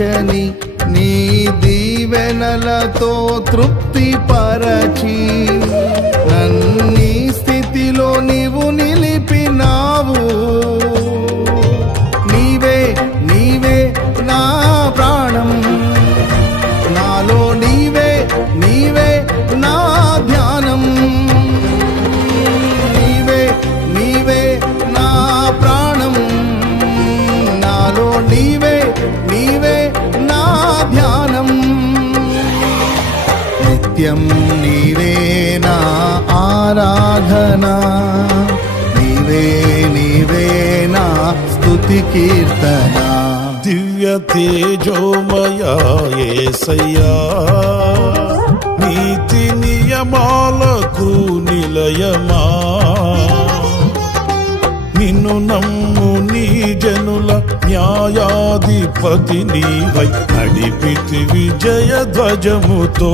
ఆరాధించని నీ దీవెనలతో తృప్తి పరచి నన్నీ స్థితిలో నీవు నిలిపినావు. నీవే నీవే నా ప్రాణం, నాలో నీవే నీవే నా ధ్యానం. నీవే నీవే నా ప్రాణం, నాలో నీవే నీవే నా ధ్యానం. నిత్యం నీవే నా ఆరాధన, నీవే నీవే నా స్తుతి కీర్తన. దివ్య తేజోమయా యేసయ్యా, నీతి నియమాలకు నిలయమా. నిన్ను నమ్ము నీ జనుల న్యాయాధిపతి నీవై నడిపితి విజయ ధ్వజముతో.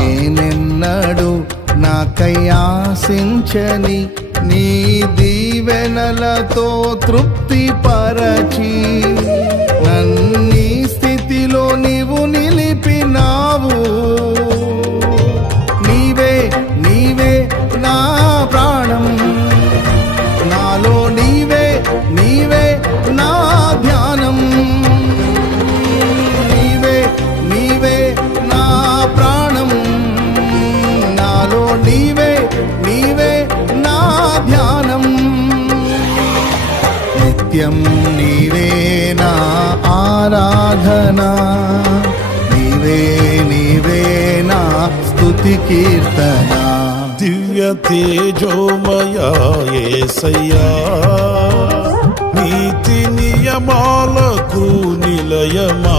నేనెన్నడు నాకై ఆశించని నీ దీవెనలతో తృప్తి పరచి నన్నీ స్థితిలో నీవు నిలిపినావు. నీవే నీవే నా ప్రాణం, నాలో నీవే నీవే నా ధ్యానం. నీవే నీవే నా ప్రాణం, నాలో నీవే నీవే నా ధ్యానం. నిత్యం నీవే నా ఆరాధన, నీవే నీవే నా స్తుతి కీర్తన. దివ్య తేజోమయా యేసయ్యా, నీతి నియమాలకు నిలయమా.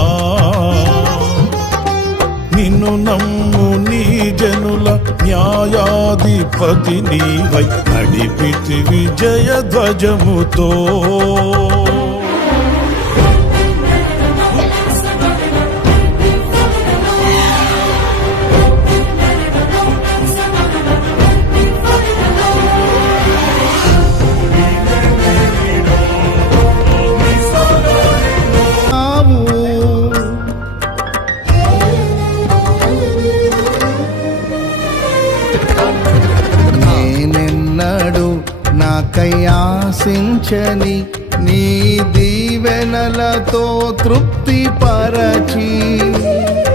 నిన్ను నమ్ము నీ జనుల న్యాయాధిపతి నీవై నడిపితి విజయ ధ్వజముతో. నేనెన్నడు నాకై ఆశించని నీ దీవెనలతో తృప్తి పరచి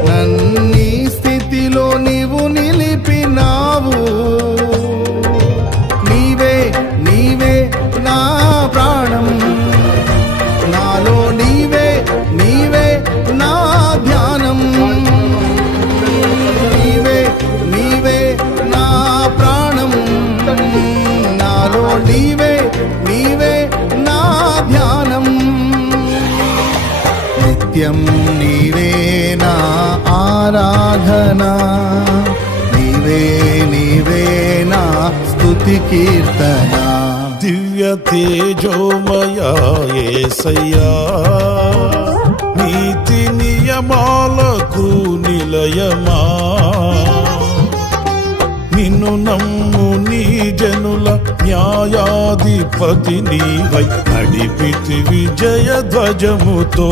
నన్నీ స్థితిలో నీవు నిలిపినావు. నీవే నీవే నా ప్రాణం, నాలో నీవే నీవే నా ధ్యానం. నీవే నీవే నా ప్రాణం, నాలో నీవే నీవే నా ధ్యానం. నిత్యం నీవే నా ఆరాధన, నీవే నీవే నా స్తుతి కీర్తన. దివ్య తేజోమయా యేసయ్యా, నీతి నియమాలకు నిలయమా. నిన్ను నమ్ము నీ జనుల న్యాయాధిపతి నీవై నడిపితి విజయ ధ్వజముతో.